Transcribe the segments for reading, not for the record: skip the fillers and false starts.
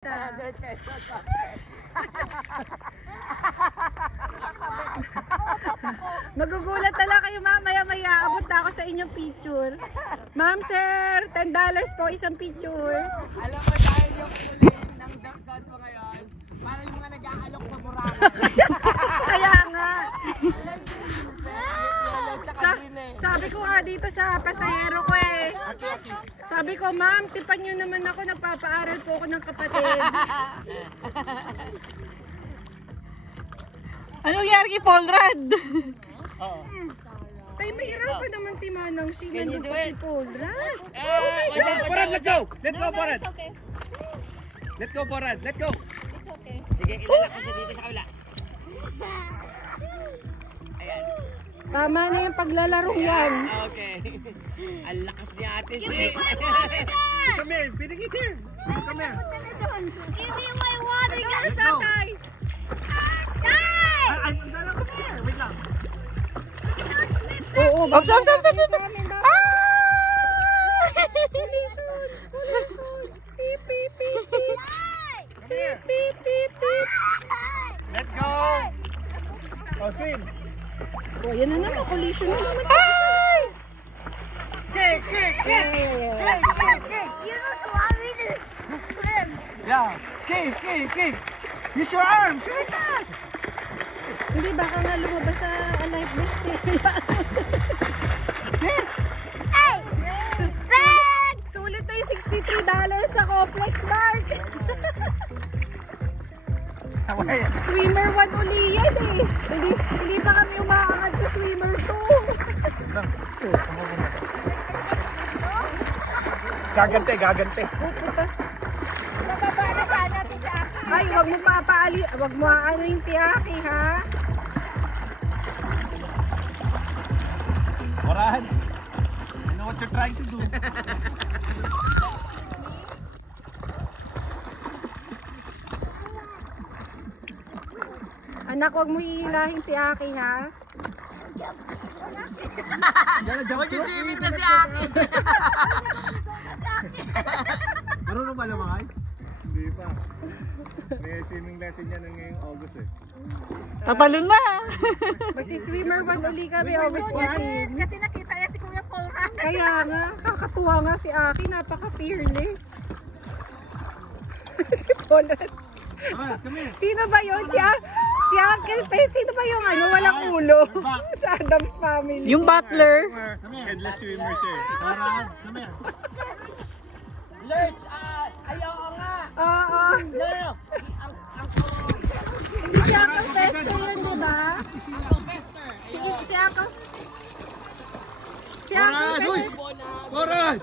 Magugulat talaga kayo mamaya-maya. Abot na ako sa inyong picture. Ma'am, sir, $10 po isang picture. Alam mo dahil yung kulin ng Damson mo ngayon, parang yung mga nag-aalok sa Boracay. Kaya nga. Sabi ko nga dito sa pasahero ko eh. Sabi ko, ma'am, tipan nyo naman ako. Nagpapaaral po ako ng kapatid. Anong nangyari kay Paul Rad? Oo. Ay, mahirap pa naman si Manang Sheena. Nandun pa si Paul Rad. Borad, let's go! Let's go, Borad! Let's go, Borad! Let's go! Sige, ilalak ko siya dito sa kabila. Ayan. Tama na yung paglalaro yan. Okay. Ang lakas ni ate siya. Come here, pinig it here. Come here. Give me my water, Let's go. guys! Ay, dala ko here. Wait lang. Oo, Up. Pip, pip, pip, pip. Come here. Pip, pip, pip. Let's go. Oh, swim. Oh, yan na naman. Collision na naman. Kick, kick, kick. Kick, kick, kick. You don't want me to swim. Yeah. Kick, kick, kick. Use your arms. Right there. Hindi, baka nga lumabas sa life vest eh. That's it. Hey! Bag! Sulit na yung $63 sa Complex Mark. Swimmer 1 uli yan eh. Hindi pa kami umaangat sa swimmer 2. Gagante, gagante. Bababa na sana tita. Ay, wag mo aanuin si Aki ha. Borad, I know what you're trying to do. Anak, wag mo iilahin si Aki ha. Mag-isipin na si Aki. Marunong ba lumakay? Hindi pa. May swimming lesson niya ngayong August eh. Tatalon na. Magsiswimmer 1 uli kami August 14. Kasi nakita niya si Kuya Paul Rad. Kaya nga, kakatuwa nga si Aki, napaka-fearless. Si Paulette. Come here. Sino ba yun? Si Uncle Pe, sino ba yung walang ulo? Sa Adams Family. Yung butler. Come here. Headless swimmer siya eh. Borad, come here. Lurch, ayaw nga. Oo. No. Hindi si Uncle Fester yun, diba? Sige, si Uncle. Si Uncle Borad, uy! Fester. Borad!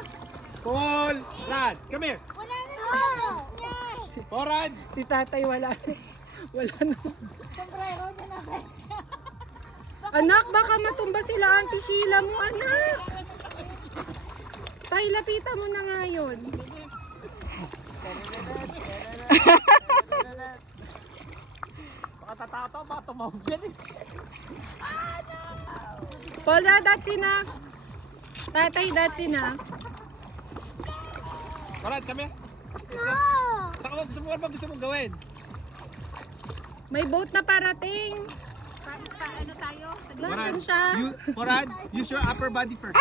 Paul! Rad, come here. Wala na siya. Borad! Si tatay wala na. Sombrero niya na. Anak, baka matumba sila Auntie Sheila mo, anak. Tay, lapitan mo na nga yun. Baka tatato, baka tumawag dyan eh. Paul Rad, that's enough. Tatay, that's enough. Borad, come here. No! Saan ka gusto mong gawin? May boat na parating. Ano tayo? Nasaan siya? Borad, use your upper body first.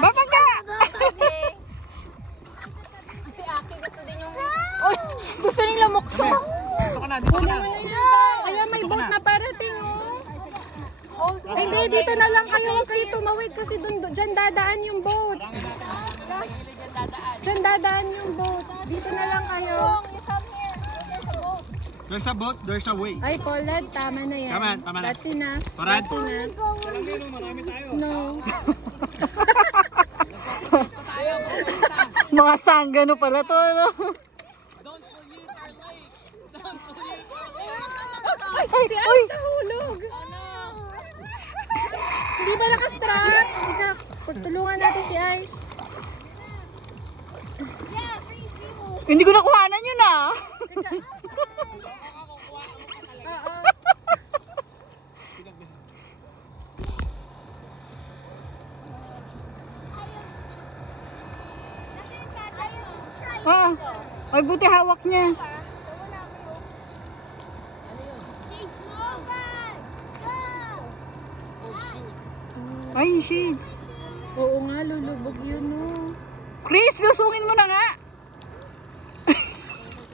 Babangga! Si Aki gusto din yung... Uy, gusto nila mukso. Dito ka na, dito ka na. Kaya may boat na parating, oh. Ay, hindi, dito na lang kayo. Huwag kayo tumawid kasi dyan dadaan yung boat. Dyan dadaan yung boat. Dito na lang kayo. There's a boat, there's a way. Ay, Paulette, tama na yan. Tama na. That's enough. Borad? That's enough. Marami tayo. No. Mga sanggano pala to, ano? Ay, si Ash nahulog. Hindi ba nakastrap? Pagtulungan natin si Ash. Hindi ko nakuhanan yun ah. Try Ah, ay buti hawak niya. Ay, shades. Oo nga, lulubog yun oh. Chris, lusungin mo na nga.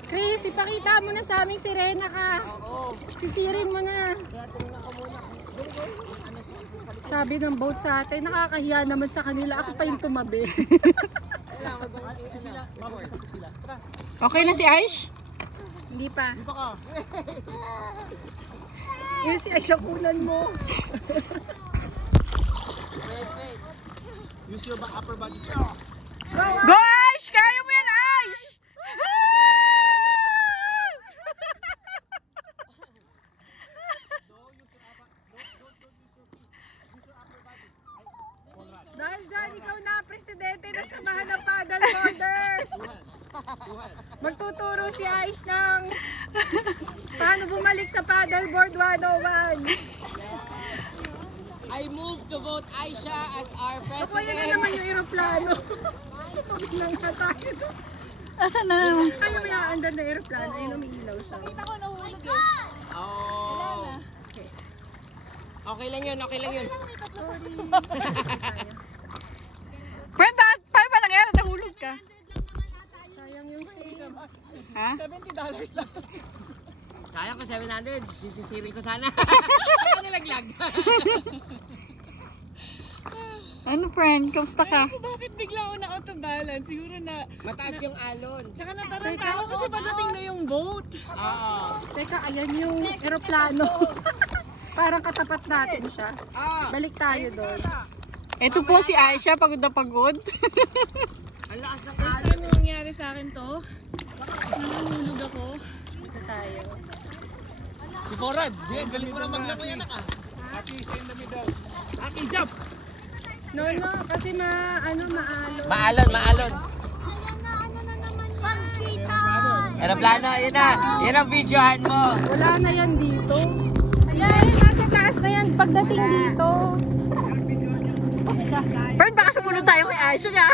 Chris, ipakita mo na sa aming sirena ka. Sisirin mo na. Sabi ng boat sa atin, nakakahiya naman sa kanila. Ako pa yung tumabi. Okay na si Aish? Hindi pa. Yun si Aisha kunan mo. Use your upper body. Go, Aish! Kaya mo yan, Aish! Dahil dyan, ikaw na presidente ng samahan ng paddleboarders. Magtuturo si Aish ng paano bumalik sa paddleboard 101. I move to vote Aisha as our Ako yun na president. naman yung aeroplano. Tawid lang nga tayo. Asan na naman? Ayaw mo yung andar na aeroplano, ayun umiilaw siya. Oh. Okay lang yun, okay lang yun. Friend, paano ba nangyari? Nahulog ka? Sayang yung face. Ha? Sayang ko 700, sisisirin ko sana. Ako nilaglag. Ano, friend? Kamusta ka? Bakit bigla ako na out of balance? Siguro na... Mataas yung alon. Tsaka nataranta ako kasi pagdating na yung boat. Oo. Teka, ayan yung aeroplano. Parang katapat natin siya. Ah. Balik tayo doon. Ito po si Aisha, pagod na pagod. Ang lakas ng First time na nangyari sa akin to. Nahulog ako. Dito tayo. Si Borad, galing mo na maglangoy anak ah. Aki, jump! No, kasi maalon. Maalon, maalon. Aeroplano, yun na. Yan ang videohan mo. Wala na yan dito. Ayan, nasa taas na yan pagdating dito. Friend, baka sumunod tayo kay Aisha nga.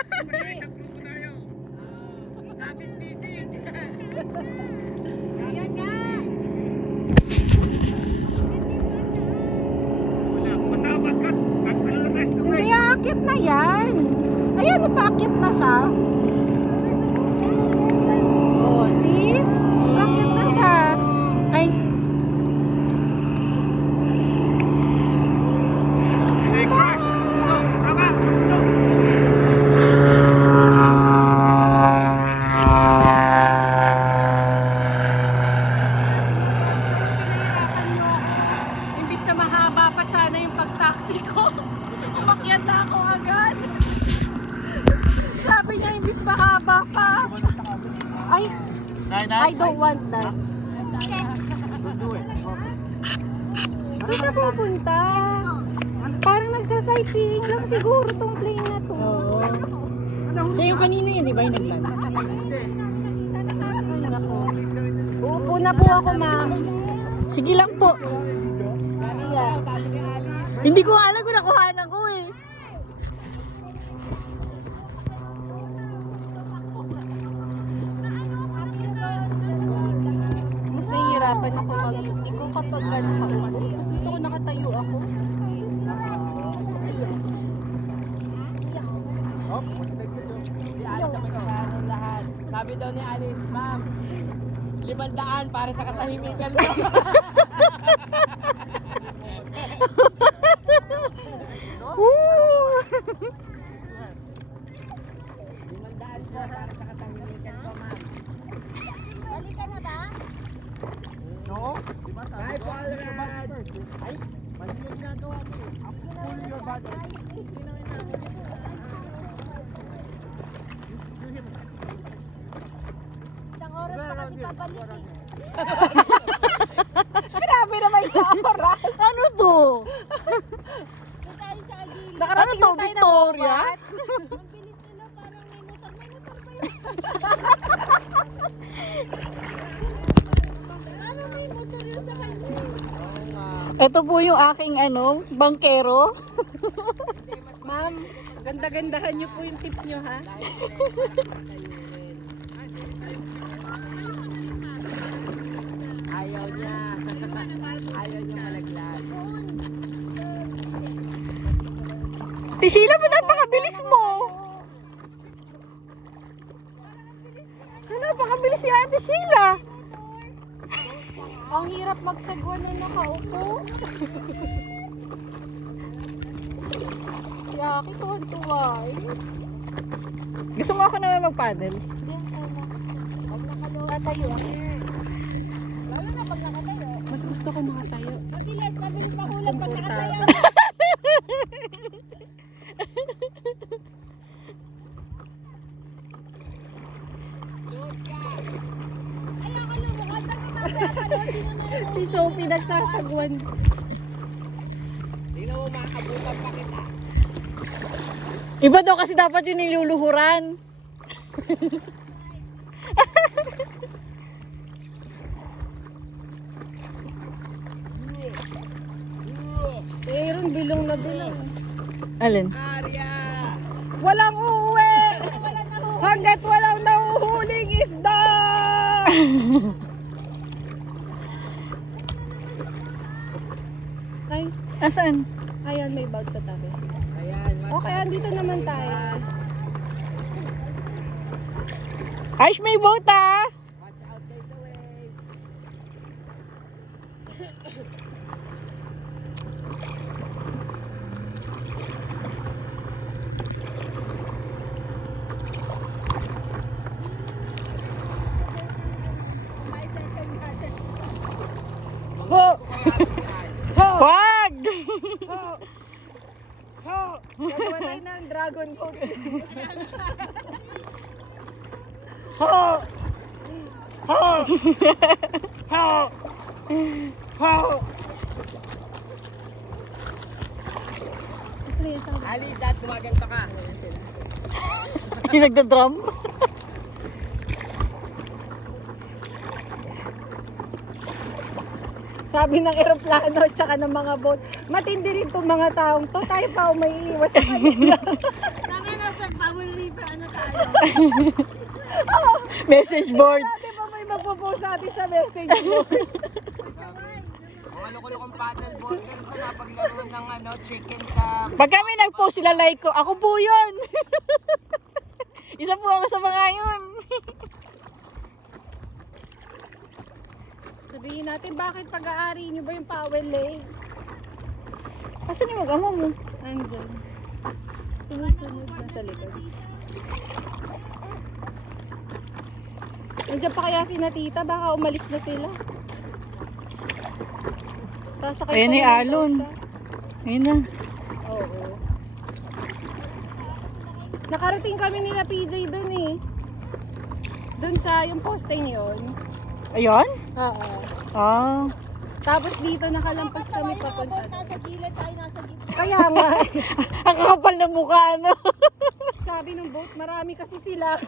Hindi, aakit na yan. Ayan, napaakit na siya. Oh, see? Aakit na siya. Ay. Imbis na mahaba pa sana yung pag-taxi ko. Umakyat na ako agad. Sabi niya, imbis mahaba pa. Ay, I don't want that. Saan siya pupunta? Parang nagsa-sightseeing lang siguro tong plane na to. Siya yung kanina yun, di ba yung naglan? Ay, nako. Uupo na po ako, ma'am. Sige lang po. Hindi ko alam kung nakuhanan ko eh. Mas nahihirapan ako mag-iko kapag nakaupo. Mas gusto ko nakatayo ako. Si Alice ang may kasalanan lahat. Sabi daw ni Alice, ma'am, 500 para sa katahimikan mo. Woo! 500 para sa katahimikan ko, ma'am. Balik ka na ba? No? Bye, Conrad! Ay, mali yung ginagawa mo. Pull your body. Isang oras pa kasi pabalik eh. Grabe naman sa oras. Ano to? Doon tayo sa agili. Nakarating Ano to, na tayo ng Victoria? Bobat. Ang bilis nila, parang may motor pa yun. Ano may motor yun sa kanya? Ito po yung aking bangkero. Ma'am, ganda-gandahan niyo po yung tips niyo, ha? Sheila, napakabilis mo. Napakabilis si Ate Sheila. Ang hirap magsagwa na nakaupo. Yaki, tuwan-tuwa eh. Gusto mo ako naman mag-paddle? Hindi, pag nakalo. Tatayo. Lalo na pag nakatayo. Mas gusto ko makatayo. Mabilis makulang pag nakatayo. Si Sophie nagsasagwan. Hindi na mo makabutan pa kita. Iba daw kasi dapat yung niluluhuran. Aaron, bilong na bilong. Alin? Arya! Walang uuwi! Hanggat walang nahuhuling isda! Ay, Nasaan? ayan, may bag sa tabi. Ayan, Okay, andito naman tayo. Aish, may boat ah! watch out guys away. Ho! Ho! Wag! Ho! Ho! Gagawa tayo ng dragon boat. Ho! Ho! Ho! Ho! Alice, dad, gumaganta ka. Yung nagda-drum? Sabi ng eroplano at saka ng mga boat, matindi rin itong mga taong to, tayo pa umaiiwas sa kanila. Kami nasa Power River, ano tayo? Message board. Dati pa may magpo-post sa atin sa message board. Mga lukulukong paddle boarder ko na paglaro ng chicken sa... Pag kami nag-post sila like ko, ako po yun. Isa po ako sa mga yun. Sabihin natin, bakit pag-aari nyo ba yung Powell Lake? Asan yung mag-ama mo? Andyan. Sumusunod na sa likod. Nandiyan pa kaya si na tita, baka umalis na sila. Sasakay Ayan pa ni naman Alon. daw siya. Ayun na. Oo. Nakarating kami nila PJ dun eh. Dun sa yung posting yun. Ayun? Oo. Ah. Tapos dito nakalampas kami Mga papunta. boat nasa gilid, tayo nasa gitna. Kaya nga, Ang kakapal na mukha, ano? sabi ng boat, marami kasi sila.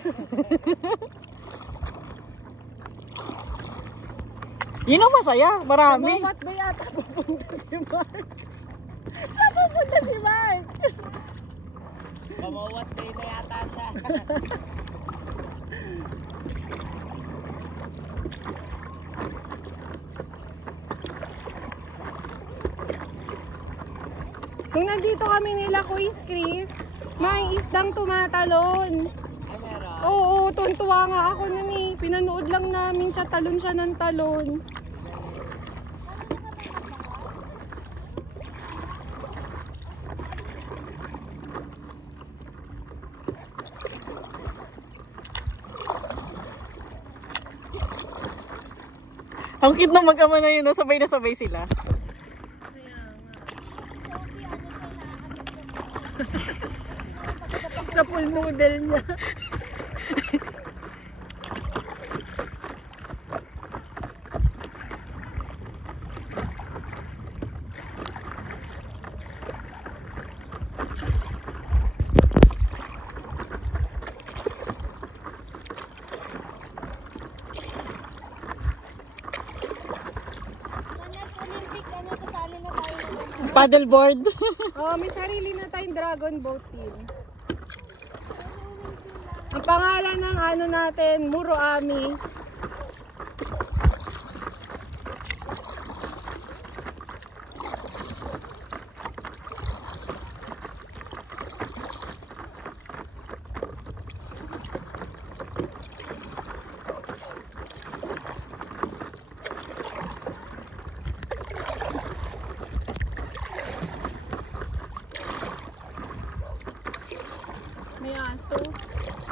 Yun ang masaya. Marami. Mamat ba yata pupunta si Mark? Saan pupunta si Mark? Pamawat day na yata siya. Nung nandito kami nila, Quiz Chris, may isdang tumatalon. Ay, meron. Oo, tuntua nga ako nun eh. Pinanood lang namin siya, talon siya ng talon. Ang cute na mag-ama na yun. Sabay na sabay sila. Sa full model niya. Sa next Olympic, sasali na tayo ng Paddleboard. Oh, may sarili na tayong dragon boat team. Ang pangalan ng ano natin, Muroami.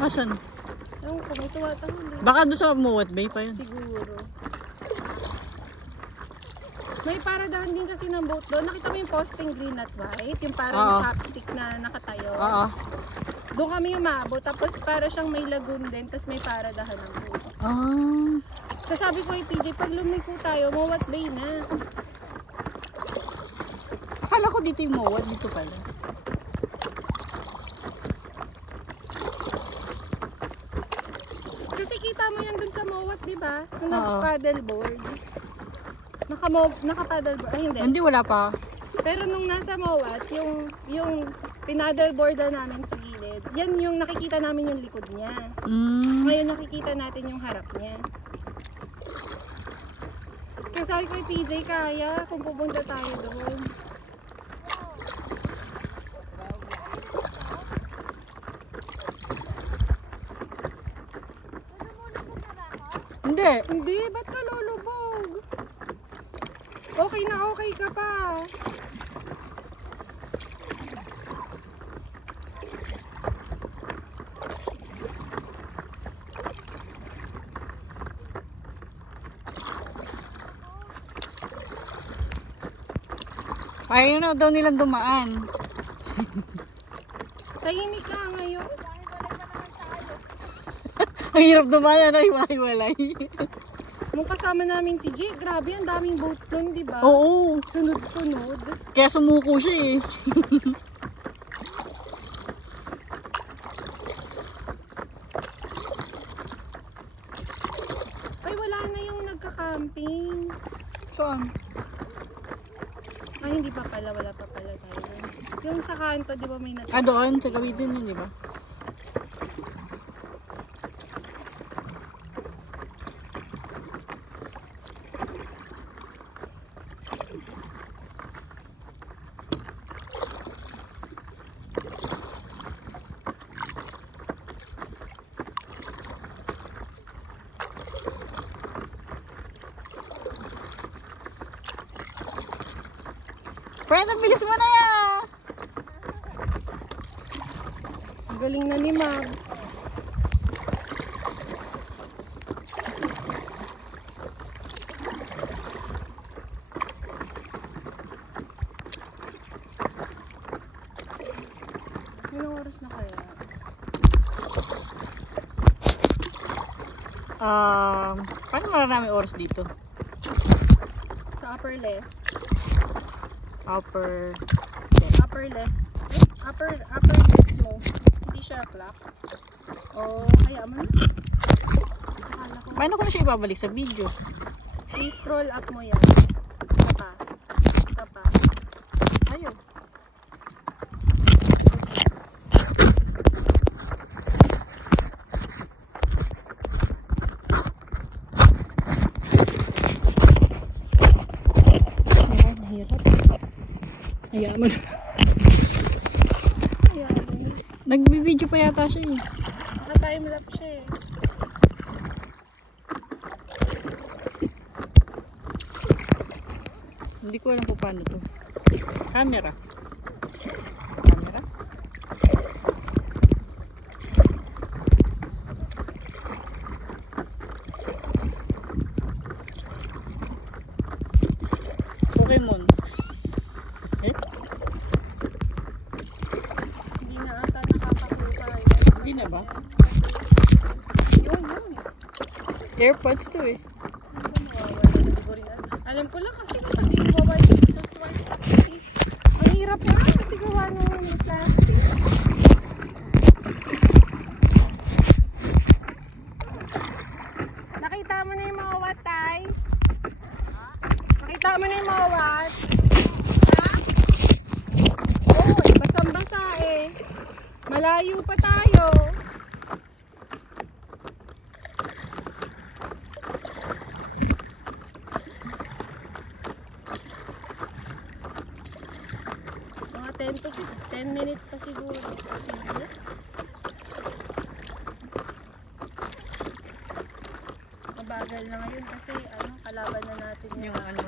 Asan? Ewan ko, may tumatahol. Baka doon sa Mowat Bay pa yun. Siguro. May paradahan din kasi ng boat doon. Nakita mo yung posting green at white? Yung parang Oo. chopstick na nakatayo. Oo. Doon kami umabot. Tapos para siyang may lagoon din. Tapos may paradahan ng boat. Ah. So sabi ko kay PJ, pag lumiko tayo, Mowat Bay na. Akala ko dito yung Mowat. Dito pala. Kasi kita mo yan dun sa Mowat, di ba? Kung Oo. nag-paddleboard. Naka-paddleboard. Ay, hindi. Hindi, wala pa. Pero nung nasa Mowat, yung pinaddleboard namin sa gilid, yan yung nakikita namin yung likod niya. Mm. Ngayon nakikita natin yung harap niya. Kaya sabi ko kay PJ, kaya kung pupunta tayo doon. Hindi. Hindi, ba't ka lulubog? Okay na okay ka pa. Ayaw na daw nilang dumaan. Tahimik ka ngayon. Ang hirap dumaan na hiwalay. Nung kasama namin si Jay, grabe ang daming boats doon, di ba? Oo. Sunod-sunod. Kaya sumuko siya eh. Ay, wala na yung nagka-camping. Saan? Ay, hindi pa pala. Wala pa pala tayo doon. Yung sa kanto, di ba may nag- Ah, doon. Sa gawin yun, di ba? Friend, ang bilis mo na yan! Ang galing na ni Mabs. Ilang oras na kaya? Paano marami oras dito? Sa upper left. Upper... Upper left. Upper left mo. Hindi siya clock. O, kaya mo na. Akala ko. Paano ko na siya ibabalik sa video? I-scroll up mo yan. Isa pa. Isa pa. Ayun. Hayaan mo na. Ayan. Nagbibideo pa yata siya eh. Naka-timelapse siya eh. Hindi ko alam kung paano to. Camera. Camera? Pokemon. Eh? Hindi na ata nakakakuha eh. Hindi na ba? Yun. AirPods to eh. Alam ko lang kasi nag-swipe. Ang hirap na kasi gawa nung plastic. Nakita mo na yung mga watay? Nakita mo na yung mga wat? Ha? Oo, basang-basa eh. Malayo pa tayo. Mga 10 to 10 minutes pa siguro. Mabagal na ngayon kasi kalaban na natin Yung ano.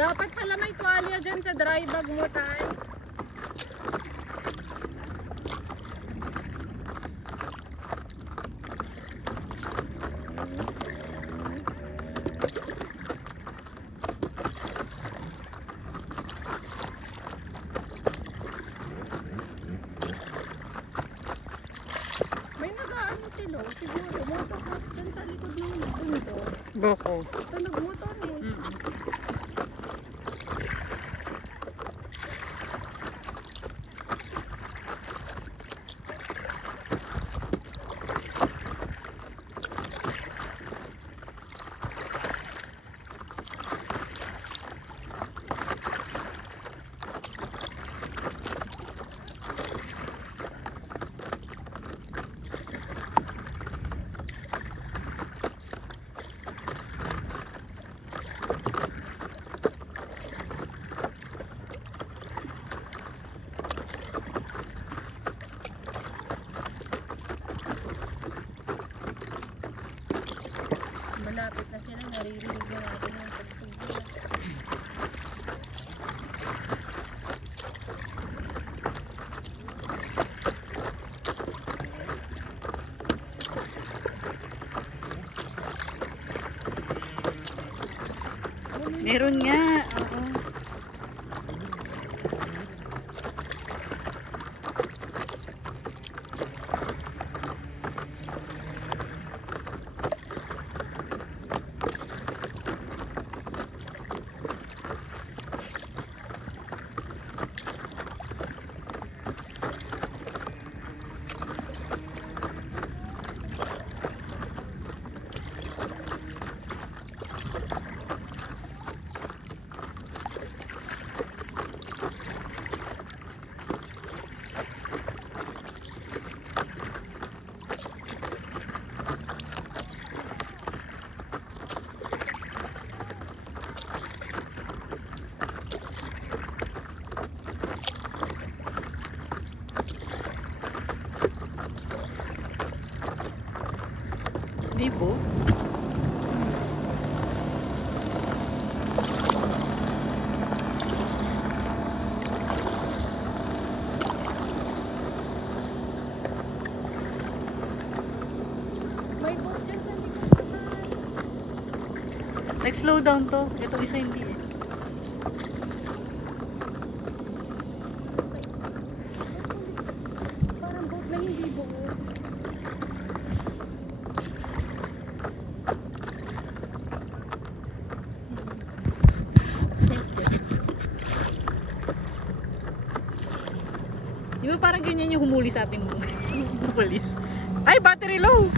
Dapat pala may tuwalya dyan sa dry bag mo, Tay. May nag-aano sila. Siguro, motocross dyan sa likod ng mundo. Bako. Ito nagmotor eh. Malapit na sila, naririnig na natin yung pagtugtog. Meron nga. Oo. Di po? May boat dyan sa likod na tayo. Nag-slow down to. Ito isa hindi eh. Parang boat na hindi buo. Di ba parang ganyan yung humuli sa ating pulis? Ay, battery low!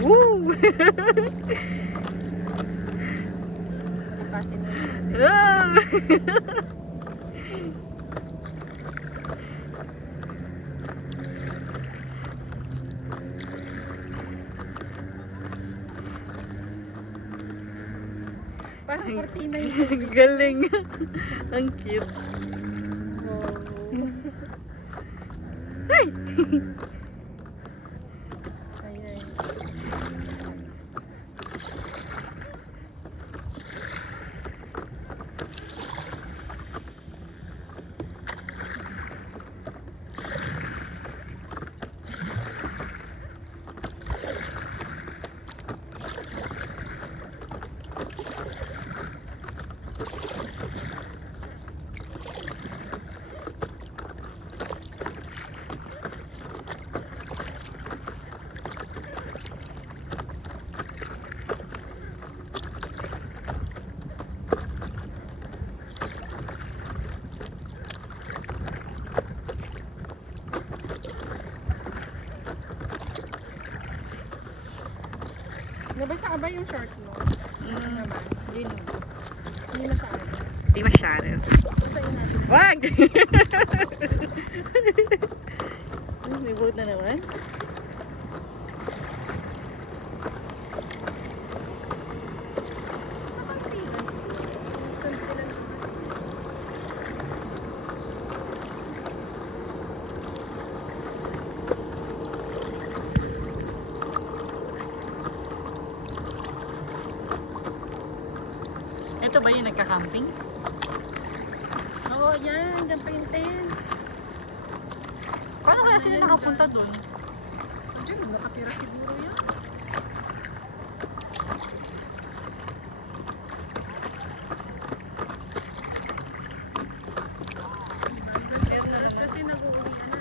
Woo! Kasi Ah! parang kortina yung Galing. Ang cute. Ay! Ayan. Nabasa ka ba yung short mo? Ano naman? Hindi masyado. Di masyado. Basahin natin. Wag! May boat na naman. Ito ba yung nagka-camping? Oo, yan. Diyan pa yung tent. Paano kaya sila nakapunta doon? Diyan, nakatira siguro yan. Kasi nag-uwi ka na.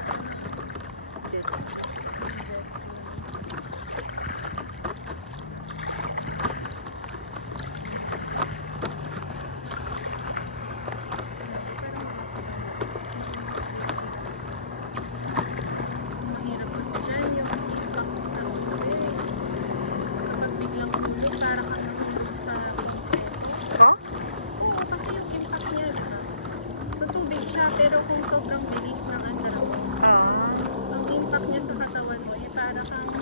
Mahirap kasi dyan yung impact sa ulit. Kapag biglang umulog, parang ano umulog sa tent. Ha? Oo, kasi yung impact niya, diba? So tubig siya, pero kung sobrang bilis ng underwater, ang impact niya sa katawan mo, eh para kang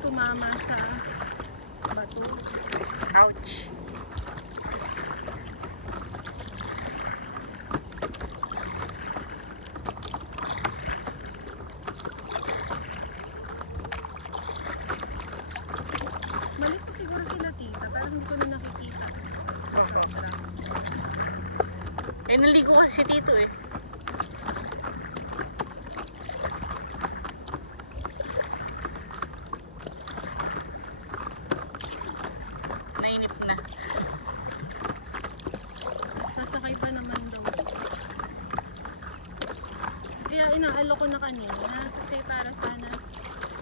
tumama sa bato. Ouch. Malis na siguro sila tita, parang hindi ko na nakikita. Eh, naligo kasi si Tito eh. Nainip na. Sasakay pa naman daw. Kaya inaalok ko na kanina kasi para sana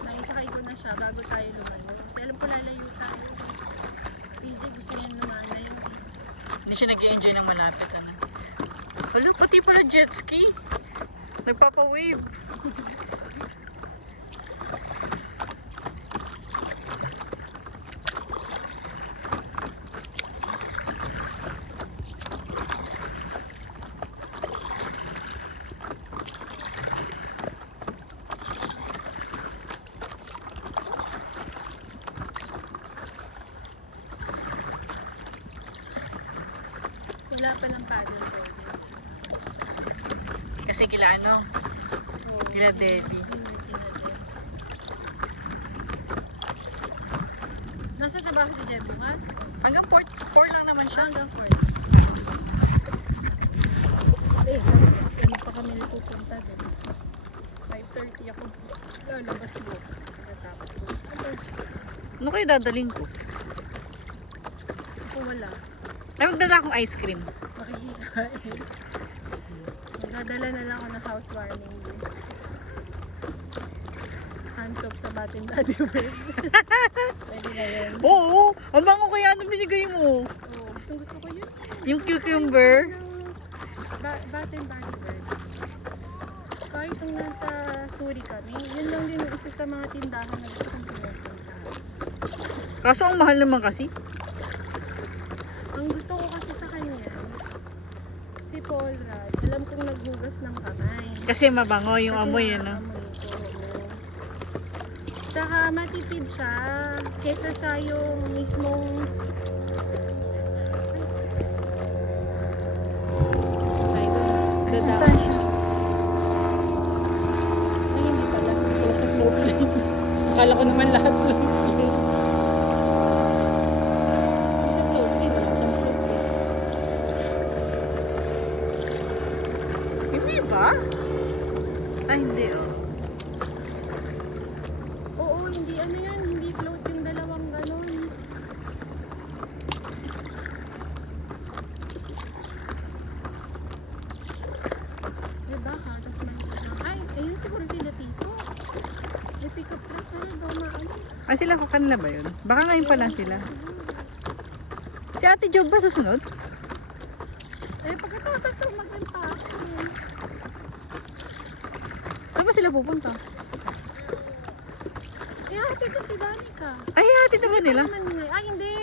naisakay ko na siya bago tayo lumayo. Kasi alam ko lalayo tayo. PJ gusto niya lumalayo. Hindi siya nag-i-enjoy ng malapit. Ano? Wala, pati pala jet ski. Nagpapa-wave. Wala pa ng paddleboard. Kasi kila ano, kila Daddy. Nasa trabaho si Jeb bukas? Hanggang 4 lang naman siya. Hanggang 4. Hindi pa kami pupunta din. 5:30 ako lalabas bukas. Pagkatapos ko. Ano kayo dadaling ko? Ako wala. Ay, magdala akong ice cream. Makikikain. Magdadala na lang ako ng housewarming din. Hand soap sa Bath and Body Works. Pwede na yun. Oo! Ang bango kaya ano binigay mo? Oo, gusto ko yun. Yung cucumber. Bath and Body Works. Kahit nung nasa Suri kami, yun lang din yung isa sa mga tindahan na gusto kong pinupunta. Kaso ang mahal naman kasi. Ang gusto ko kasi sa kanya, si Paul Rudd, alam kong naghugas ng kamay. Kasi mabango yung Kasi amoy, ano? nakakaamoy ito, oo. Tsaka matipid siya kesa sa yung mismong Saan siya? Ay, hindi pala. Wala sa float plane. Akala ko naman lahat float plane. May sa float plane. Wala siyang float plane. Hindi ba? Ay, hindi oh. oo, hindi ano yan, hindi float yung dalawang ganon. May baka, tapos may ay, ayun siguro sila tito. May pick up truck na, daw maalis. Ay, sila ko kanila ba yun? Baka ngayon pa lang sila. Si Ate Job ba susunod? Eh, pagkatapos daw mag-impact. Saan ba sila pupunta? hatid to si Danica. Ay, hatid na ba nila? Ay, hindi.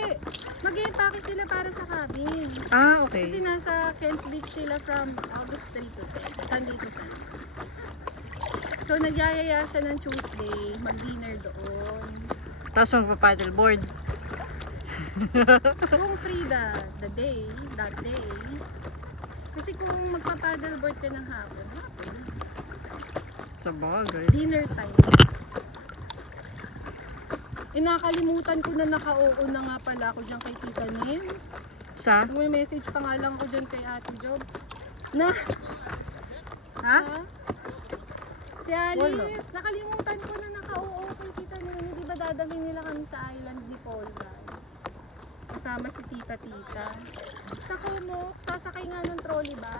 Mag-i-empake sila para sa cabin. Ah, Kasi okay. nasa Kents Beach sila from August 3 to 10. Sunday to Sunday. So, nagyayaya siya ng Tuesday. Mag-dinner doon. Tapos magpa-paddleboard. Kung free that day. Kasi kung magpa-paddleboard ka ng hapon, Sa bagay. dinner time. Nakalimutan ko na naka-oo na nga pala ako dyan kay Tita Nims. Sa? May message pa nga lang ako dyan kay Ate Job. Na, Ha? si Alice, nakalimutan ko na naka-oo kay Tita Nims. Di ba dadalhin nila kami sa island ni Polgan? Kasama si Tita. Sa Kumok, sasakay nga ng trolley ba?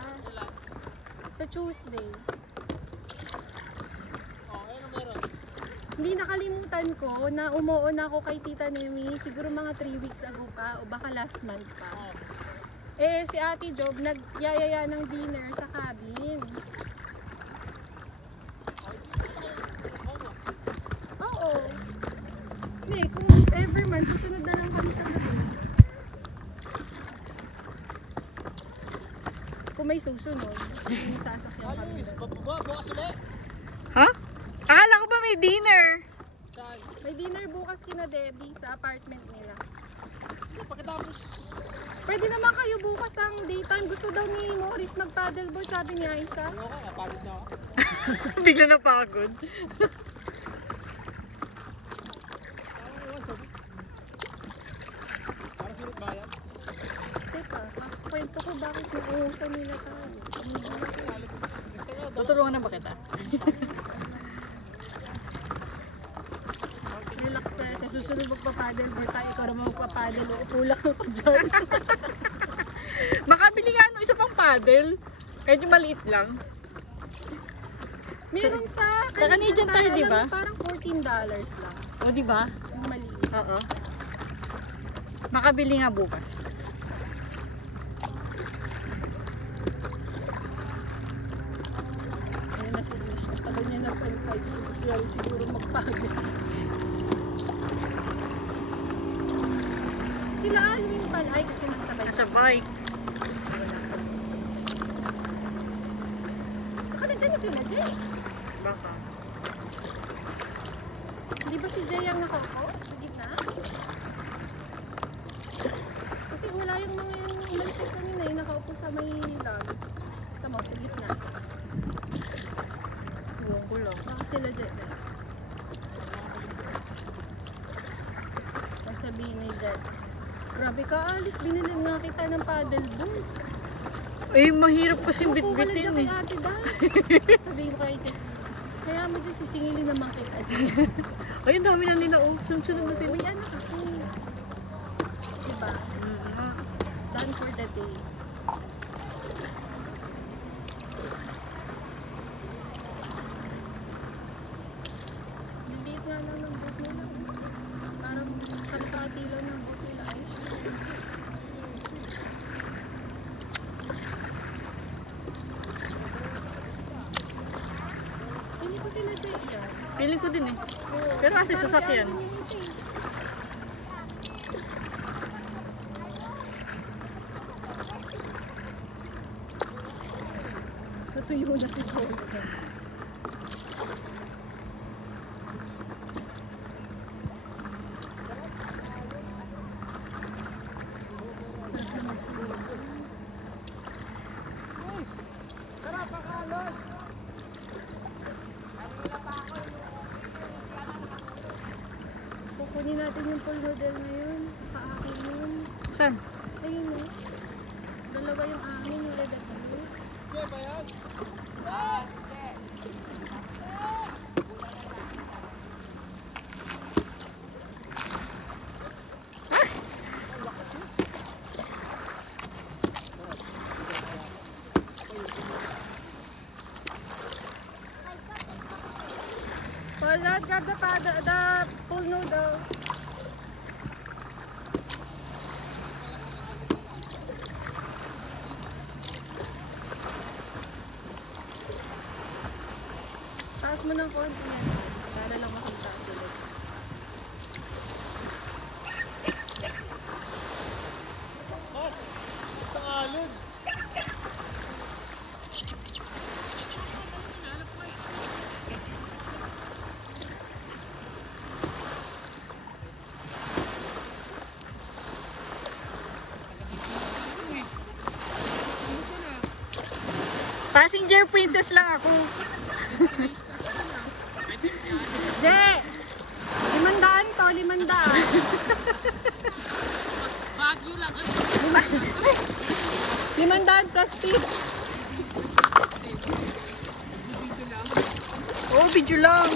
Sa Tuesday. Hindi, nakalimutan ko na umuo na ako kay Tita Nemi siguro mga 3 weeks ago pa o baka last month pa. Eh si Ate Job nagyayaya ng dinner sa cabin. Oo. Hindi, kung ever man susunod na lang kami sa gabi. Kung may susunod, may sasakyan kami. Ha? Akala ko ba may dinner? May dinner bukas kina Debbie sa apartment nila. Pwede naman kayo bukas ng daytime. Gusto daw ni Morris mag-paddleboard, sabi ni Aisha. Bigla na pagod. Teka, kwento ko bakit nauusan nila tayo. Tutulungan na ba kita? Relax ka, sa susunod magpa-paddleboard tayo. Ikaw naman magpa-paddle, uupo lang ako dyan. Makabili nga no, isa pang paddle. Kahit yung maliit lang. Meron sa Canadian tayo, di ba? Parang $14 lang. O, di ba? Yung maliit. Oo. Makabili nga bukas. Ayun na si Lish. Ang tagal niya nag-qualify. Siguro mag-paddle. Sila Alwin pala. Ay, kasi nagsabay. Nasa bike. Baka nandiyan na sila, Jay. Baka. Di ba si Jay ang nakaupo? Sa gitna? Kasi wala yung mga yan. Umalis na kanina yung nakaupo sa may log. Tama, sa gitna. Iwan ko lang. Baka sila Jay na. Sasabihin ni Jay, grabe ka Alice, binilin nga kita ng paddleboard. Eh, mahirap kasi Upo ka lang bitbitin dyan kay eh. Ate Dal. Sabihin ko kay Jay, kaya mo dyan sisingilin naman kita Jay. Ay, ang dami na nila oh. Sunod na sila. Uwi anak ako. Diba? Done for the day. Liliit nga lang ng boat nila. Parang kalpati lang ng boat nila. Aisha. Hindi ko sila Jay yan. Feeling ko din eh. Oo. Pero kasi Parang sasakyan. si Alvin yun kasi. Natuyo na si Paul. Sarap na magsiguro. Kukunin natin yung pool noodle ngayon. Kaakin yun. Saan? Ayun o. Dalawa yung amin, yung red at blue. Paul, grab the pool noodle. Taas mo ng konti yan. Para lang makita sila. Passenger princess lang ako. Je! 500 to, 500. Bagyo lang. 500 plus tip. Oh, video lang.